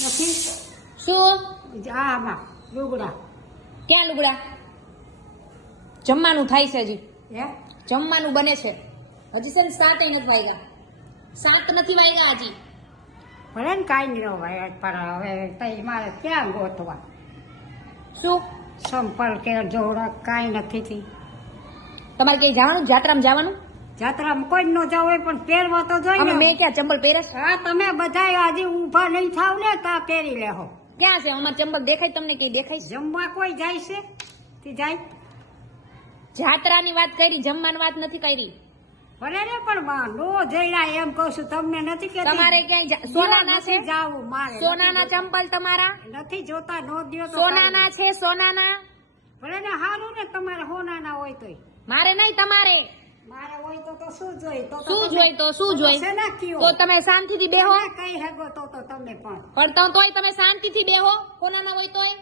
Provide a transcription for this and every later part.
નથી શું? આમાં લુગડા ક્યાં લુગડા? જમવાનું થાય છે હજી, હે જમવાનું બને છે હજી. છે ને 7 નથી વાગ્યા, 7 નથી વાગ્યા હજી. ભલે ને કાંઈ નહીં હોય પણ હવે તઈ મારે ક્યાં ગોતવા? શું સંપલ કે જોડા કાંઈ નથી થી. તમારે ક્યાંય જવાનું? જાત્રામાં જવાનું? જાત્રામાં કોઈ ન જાવ હોય પણ પહેરવા તો અમે જોઈએ. મેં ક્યાં ચંપલ પહેરે છે? હા તમે બધા આજે ઊભા નહીં થાવ ને તા પહેરી લેહો. ક્યાં છે અમાર ચંપલ? દેખાય તમને? કઈ દેખાય છે? જમવા કોઈ જાય છે તે જાય. જાત્રાની વાત કરી, જમવાની વાત નથી કરી. ભલે ને પણ નો જઈડા એમ કહું છું તમને નથી કે તમારે ક્યાંય સોનાના છે? જાવું મારે સોનાના ચંપલ તમારા નથી જોતા. નો દ્યો તો સોનાના છે? સોનાના? ભલે ને સારું ને તમારે હોનાના હોય તોય. મારે નહીં, તમારે. મારે હોય તો શું જોઈ? તો શું જોઈ? તો શું જોઈ? તો તમે શાંતિથી બેહો. કઈ હેગો તો તમે પણ તોય તમે શાંતિથી બેહો. કોનાના હોય તોય.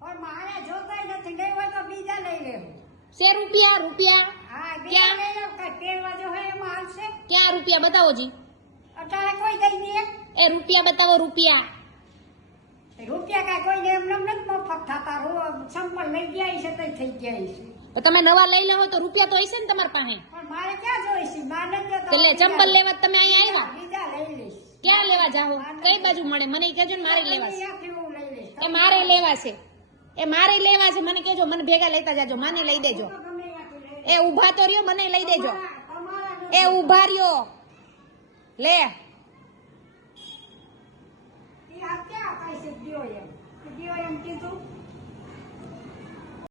પણ મારે જોતાય નથી. નહીં હોય તો બીજા લઈ લેવું. છે રૂપિયા? રૂપિયા હા બીજા લઈ લેવું. કઈ પહેરવા જો હોય એમાં હાલશે. ક્યાં રૂપિયા? બતાવો જી. અત્યારે કોઈ દઈ દે. એ રૂપિયા બતાવો, રૂપિયા. રૂપિયા કાંઈ કોઈને એમ નથી મફત થતા. સંપલ લઈ ગયા છે તો થઈ ગયા છે. તો તમે નવા લઈ લેવો તો રૂપિયા તો હશે ને તમારી પાસે. પણ મારે ક્યાં જોઈશે? મારે નથી જોતા. એટલે ચંપલ લેવા તમે અહીંયા આવ્યા? બીજા લઈ લઈશ. ક્યાં લેવા જાઓ? કઈ બાજુ મળે મને કહેજો ને. મારે લેવા છે. અહીંયાથી હું લઈ લઈશ. એ મારે લેવા છે. એ મારે લેવા છે. મને કહેજો, મને ભેગા લેતા જાજો. મને લઈ દેજો. ગમે ત્યાંથી લઈ એ ઊભા તો રહ્યો, મને લઈ દેજો. તમારા એ ઊભા રહ્યો. લે